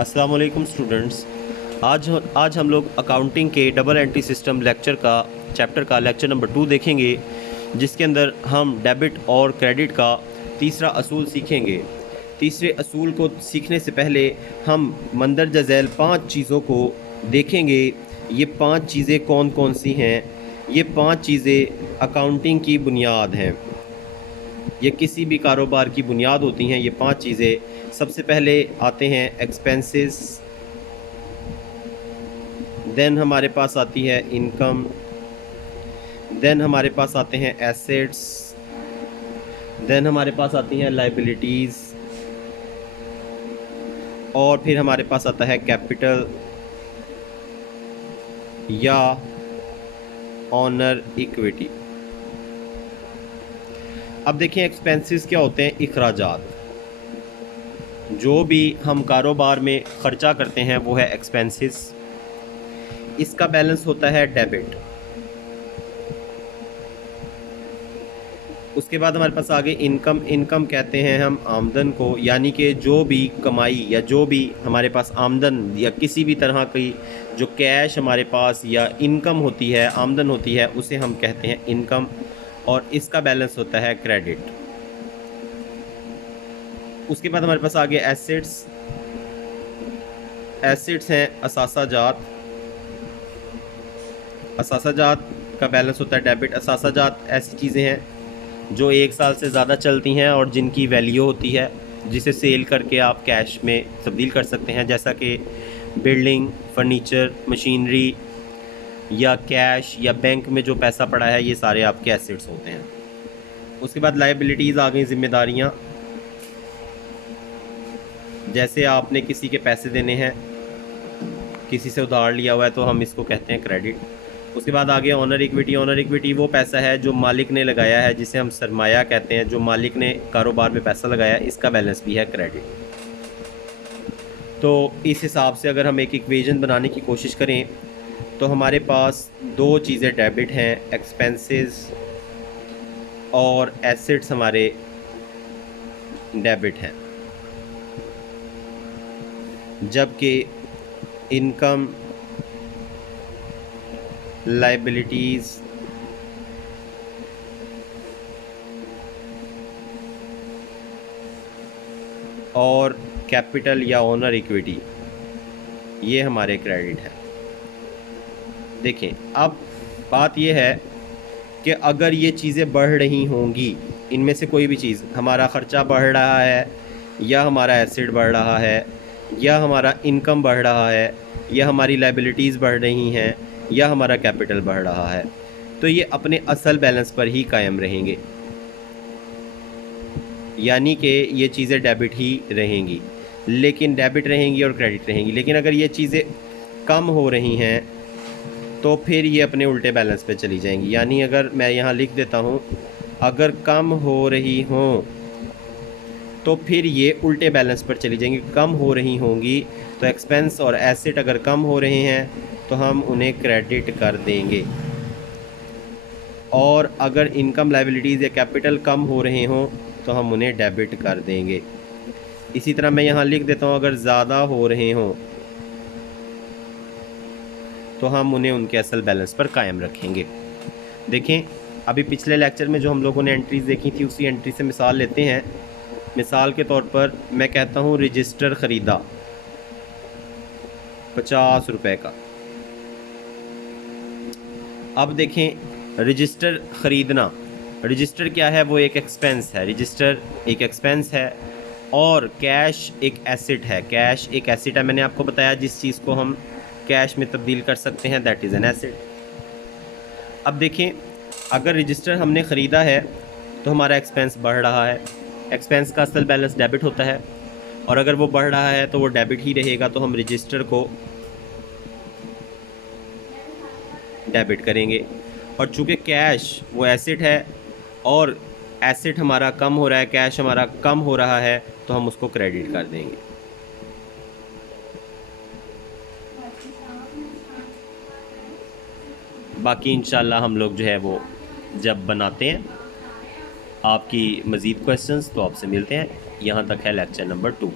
अस्सलाम वालेकुम स्टूडेंट्स। आज हम लोग अकाउंटिंग के डबल एंट्री सिस्टम चैप्टर का लेक्चर नंबर 2 देखेंगे, जिसके अंदर हम डेबिट और क्रेडिट का तीसरा असूल सीखेंगे। तीसरे असूल को सीखने से पहले हम मंदरजा झैल 5 चीज़ों को देखेंगे। ये 5 चीज़ें कौन कौन सी हैं? ये 5 चीज़ें अकाउंटिंग की बुनियाद हैं, ये किसी भी कारोबार की बुनियाद होती हैं। ये 5 चीज़ें, सबसे पहले आते हैं एक्सपेंसेस, देन हमारे पास आती है इनकम, देन हमारे पास आते हैं एसेट्स, देन हमारे पास आती हैं लाइबिलिटीज़, और फिर हमारे पास आता है कैपिटल या ऑनर इक्विटी। अब देखें एक्सपेंसेस क्या होते हैं। इखराजात, जो भी हम कारोबार में ख़र्चा करते हैं वो है एक्सपेंसेस। इसका बैलेंस होता है डेबिट। उसके बाद हमारे पास आगे इनकम। इनकम कहते हैं हम आमदन को, यानी कि जो भी कमाई या जो भी हमारे पास आमदन या किसी भी तरह की जो कैश हमारे पास या इनकम होती है, आमदन होती है, उसे हम कहते हैं इनकम। और इसका बैलेंस होता है क्रेडिट। उसके बाद हमारे पास आगे एसेट्स। एसेट्स हैं असासाजात। असासाजात का बैलेंस होता है डेबिट। असासाजात ऐसी चीज़ें हैं जो 1 साल से ज़्यादा चलती हैं और जिनकी वैल्यू होती है, जिसे सेल करके आप कैश में तब्दील कर सकते हैं, जैसा कि बिल्डिंग, फर्नीचर, मशीनरी या कैश या बैंक में जो पैसा पड़ा है, ये सारे आपके एसेट्स होते हैं। उसके बाद लायबिलिटीज़ आ गई, जिम्मेदारियाँ। जैसे आपने किसी के पैसे देने हैं, किसी से उधार लिया हुआ है, तो हम इसको कहते हैं क्रेडिट। उसके बाद आ गया ऑनर इक्विटी। ऑनर इक्विटी वो पैसा है जो मालिक ने लगाया है, जिसे हम सरमाया कहते हैं। जो मालिक ने कारोबार में पैसा लगाया, इसका बैलेंस भी है क्रेडिट। तो इस हिसाब से अगर हम एक इक्वेशन बनाने की कोशिश करें तो हमारे पास 2 चीज़ें डेबिट हैं, एक्सपेंसेस और एसेट्स हमारे डेबिट हैं, जबकि इनकम, लायबिलिटीज़ और कैपिटल या ओनर इक्विटी ये हमारे क्रेडिट हैं। देखें, अब बात ये है कि अगर ये चीज़ें बढ़ रही होंगी, इनमें से कोई भी चीज़, हमारा ख़र्चा बढ़ रहा है या हमारा एसेट बढ़ रहा है या हमारा इनकम बढ़ रहा है या हमारी लायबिलिटीज़ बढ़ रही हैं या हमारा कैपिटल बढ़ रहा है, तो ये अपने असल बैलेंस पर ही कायम रहेंगे, यानी कि ये चीज़ें डेबिट ही रहेंगी। लेकिन डेबिट रहेंगी और क्रेडिट रहेंगी। लेकिन अगर ये चीज़ें कम हो रही हैं तो फिर ये अपने उल्टे बैलेंस पे चली जाएंगी। यानी अगर मैं यहाँ लिख देता हूँ, अगर कम हो रही हों तो फिर ये उल्टे बैलेंस पर चली जाएंगी। कम हो रही होंगी तो एक्सपेंस और एसेट अगर कम हो रहे हैं तो हम उन्हें क्रेडिट कर देंगे, और अगर इनकम, लायबिलिटीज़ या कैपिटल कम हो रहे हों तो हम उन्हें डेबिट कर देंगे। इसी तरह मैं यहाँ लिख देता हूँ, अगर ज़्यादा हो रहे हों तो हम उन्हें उनके असल बैलेंस पर कायम रखेंगे। देखें, अभी पिछले लेक्चर में जो हम लोगों ने एंट्रीज़ देखी थी, उसी एंट्री से मिसाल लेते हैं। मिसाल के तौर पर मैं कहता हूँ रजिस्टर ख़रीदा 50 रुपये का। अब देखें, रजिस्टर ख़रीदना, रजिस्टर क्या है? वो एक एक्सपेंस है। रजिस्टर एक एक्सपेंस है और कैश एक एसेट है। कैश एक एसेट है, मैंने आपको बताया, जिस चीज़ को हम कैश में तब्दील कर सकते हैं, दैट इज़ एन एसेट। अब देखें, अगर रजिस्टर हमने ख़रीदा है तो हमारा एक्सपेंस बढ़ रहा है। एक्सपेंस का असल बैलेंस डेबिट होता है, और अगर वो बढ़ रहा है तो वो डेबिट ही रहेगा, तो हम रजिस्टर को डेबिट करेंगे। और चूँकि कैश वो एसेट है और एसेट हमारा कम हो रहा है, कैश हमारा कम हो रहा है, तो हम उसको क्रेडिट कर देंगे। बाकी इंशाल्लाह हम लोग जो है वो जब बनाते हैं आपकी मज़ीद क्वेश्चंस तो आपसे मिलते हैं। यहाँ तक है लेक्चर नंबर 2।